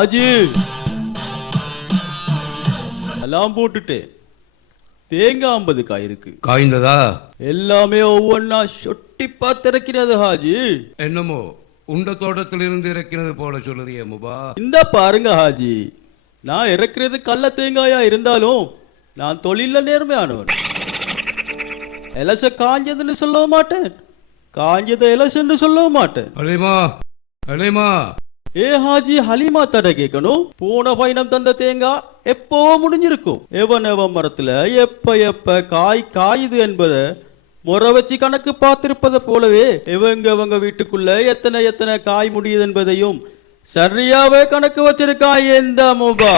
ஹாஜி எல்லாம் போட்டுட்டேன். தேங்காய் 50 காய் இருக்கு. காய்ந்ததா? எல்லாமே ஒவ்வொன்னா சொட்டி பார்த்திருக்கிறது ஹாஜி. என்னமோ உண்ட தோட்டத்திலிருந்து இறக்கிறது போல சொல்லுறிய முபா. இந்த பாருங்க ஹாஜி, நான் இறக்குறது கள்ள தேங்காயா இருந்தாலும் நான் தொழில நேர்மையானவன். எலச காஞ்சதுன்னு சொல்ல மாட்டேன், காஞ்சதை எலசன்னு சொல்ல மாட்டேன். ஹலீமா ஹலீமா. ஏ ஹாஜி, ஹலீமா தட கேட்கணும். போன பயணம் தந்த தேங்காய் எப்போ முடிஞ்சிருக்கும். எவன் மரத்துல எப்ப எப்ப காய் காயுது என்பதை முறை வச்சு கணக்கு பார்த்திருப்பதை போலவே எவங்க வீட்டுக்குள்ள எத்தனை எத்தனை காய் முடியுது என்பதையும் சரியாவே கணக்கு வச்சிருக்கான் எந்த முபா.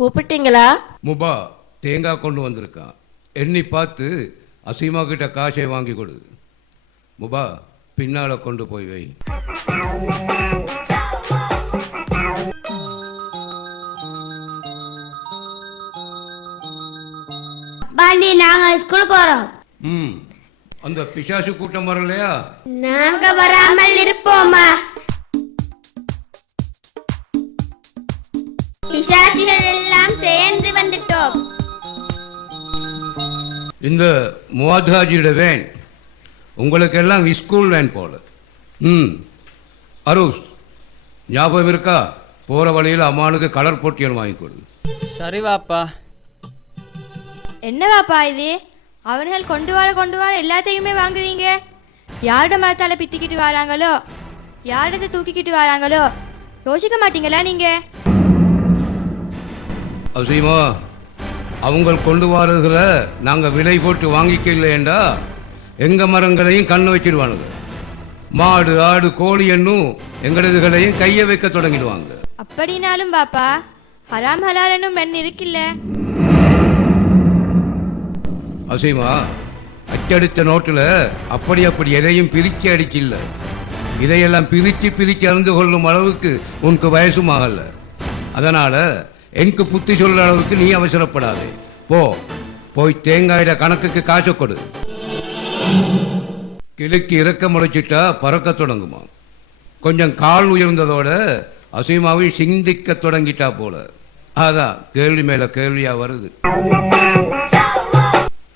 கூப்பிட்டீங்களா? முபா தேங்காய் கொண்டு வந்திருக்கான். எண்ணி பார்த்து அசீமா கிட்ட காசை வாங்கி கொடு. முபா பின்னால கொண்டு போய் வை. பாண்டி, நாங்க ஸ்கூல் போறோம். அந்த பிசாசு கூட்டம் வரலையா? நாங்க வராமல் இருப்போமா? பிசாசிகள் எல்லாம் சேர்ந்து வந்துட்டோம். இந்த முவாத்ஹாஜியோட வேன் உங்களுக்கு எல்லாம் ஸ்கூல் வேன் போல. அருஸ் ஞாபகம் இருக்கா? போற வழியில் அம்மானுக்கு கலர் போட்டியல் வாங்கி கொடு. சரி வாப்பா. என்ன வாப்பா இது? அவர்கள் கொண்டு வர எல்லாத்தையுமே வாங்குறீங்க. யாரோட மரத்தால பித்திக்கிட்டு வராங்களோ, யாரத்தை தூக்கிக்கிட்டு வராங்களோ யோசிக்க மாட்டீங்களா நீங்க? அசீமா, அவங்க கொண்டு வரதுல நாங்க விலை போட்டு வாங்கிக்கலையேண்டா எங்க மரங்களையும் கண்ணு வச்சிருவானுங்க. மாடு ஆடு கோழி என்னும் எங்களதுகளையும் கைய வைக்க தொடங்கிடுவாங்க. அப்படின்னாலும் பாப்பா, ஹராம் ஹலால் என்னும் மென் இருக்குல்ல. அசீமா, அச்சடித்த நோட்டுல அப்படி எதையும் பிரிச்சு அடிச்சில்ல. இதையெல்லாம் பிரிச்சு அறிந்து கொள்ளும் அளவுக்கு உனக்கு வயசும் ஆகல. அதனால எனக்கு புத்தி சொல்ற அளவுக்கு நீ அவசரப்படாதே. போய் தேங்காயிட கணக்குக்கு காசை கொடு. கிழக்கு இறக்க முளைச்சிட்டா பறக்க தொடங்குமா. கொஞ்சம் கால் உயர்ந்ததோட அசீமாவையும் சிந்திக்க தொடங்கிட்டா போல. அதான் கேள்வி மேல கேள்வியா வருது.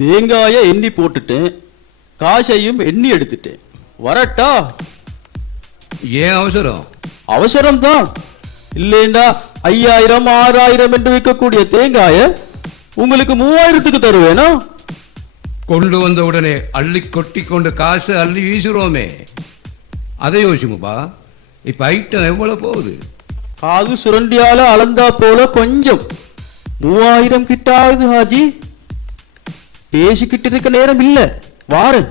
தேங்காயை எண்ணி போட்டுட்டேன், காசையும் எண்ணி எடுத்துட்டேன். வரட்டா? ஏன் அவசரம்? அவசரம்தான். இல்லைண்டா 5000 6000 என்று விற்கக்கூடிய தேங்காய உங்களுக்கு 3000க்கு தருவேனா? கொண்டு வந்த உடனே அள்ளி கொட்டி கொண்டு காசு அள்ளி வீசுறோமே, அதை யோசிமுப்பா. இப்ப ஐட்டம் எவ்வளவு போகுது? காது சுரண்டியால அளந்தா போல கொஞ்சம் 3000 கிட்ட ஆகுது ஹாஜி. பேசிக்கிட்டு இருக்க நேரம் இல்ல, வாரேன்.